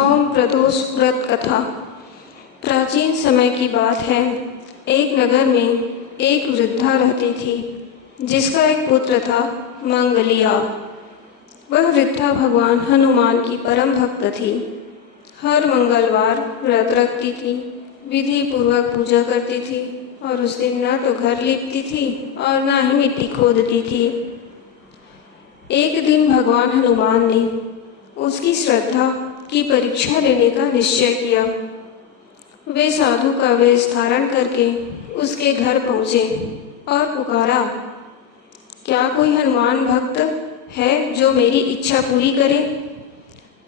धौम प्रदोष व्रत कथा। प्राचीन समय की बात है। एक नगर में एक वृद्धा रहती थी, जिसका एक पुत्र था, मंगलिया। वह वृद्धा भगवान हनुमान की परम भक्त थी। हर मंगलवार व्रत रखती थी, विधि पूर्वक पूजा करती थी और उस दिन न तो घर लीपती थी और न ही मिट्टी खोदती थी। एक दिन भगवान हनुमान ने उसकी श्रद्धा की परीक्षा लेने का निश्चय किया। वे साधु का वेश धारण करके उसके घर पहुँचे और पुकारा, क्या कोई हनुमान भक्त है जो मेरी इच्छा पूरी करे?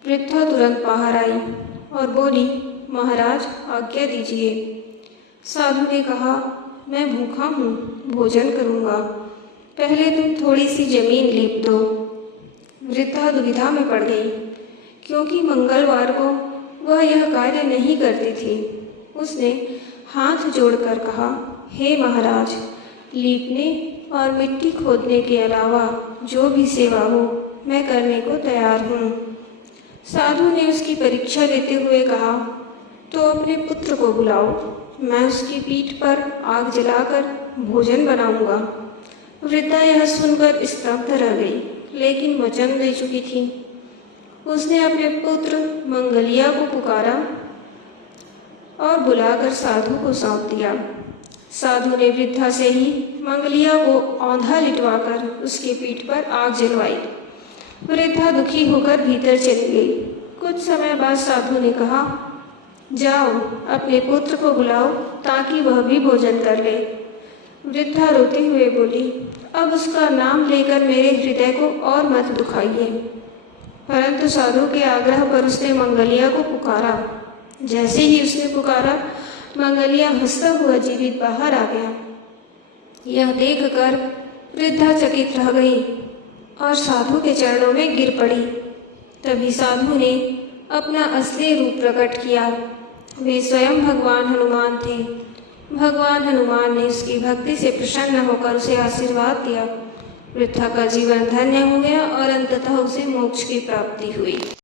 वृद्धा तुरंत बाहर आई और बोली, महाराज आज्ञा दीजिए। साधु ने कहा, मैं भूखा हूँ, भोजन करूँगा, पहले तुम थोड़ी सी जमीन लीप दो। वृद्धा दुविधा में पड़ गई, क्योंकि मंगलवार को वह यह कार्य नहीं करती थी। उसने हाथ जोड़कर कहा, हे महाराज, लीपने और मिट्टी खोदने के अलावा जो भी सेवा हो मैं करने को तैयार हूँ। साधु ने उसकी परीक्षा लेते हुए कहा, तो अपने पुत्र को बुलाओ, मैं उसकी पीठ पर आग जलाकर भोजन बनाऊंगा। वृद्धा यह सुनकर स्तब्ध रह गई, लेकिन वचन दे चुकी थी। उसने अपने पुत्र मंगलिया को पुकारा और बुलाकर साधु को सौंप दिया। साधु ने वृद्धा से ही मंगलिया को औंधा लिटवाकर उसकी पीठ पर आग जलवाई। वृद्धा दुखी होकर भीतर चली गई। कुछ समय बाद साधु ने कहा, जाओ अपने पुत्र को बुलाओ ताकि वह भी भोजन कर ले। वृद्धा रोते हुए बोली, अब उसका नाम लेकर मेरे हृदय को और मत दुखाइए। परंतु साधु के आग्रह पर उसने मंगलिया को पुकारा। जैसे ही उसने पुकारा, मंगलिया हंसता हुआ जीवित बाहर आ गया। यह देखकर वृद्धा चकित रह गई और साधु के चरणों में गिर पड़ी। तभी साधु ने अपना असली रूप प्रकट किया। वे स्वयं भगवान हनुमान थे। भगवान हनुमान ने उसकी भक्ति से प्रसन्न होकर उसे आशीर्वाद दिया। वृद्धा का जीवन धन्य हो गया और अंततः उसे मोक्ष की प्राप्ति हुई।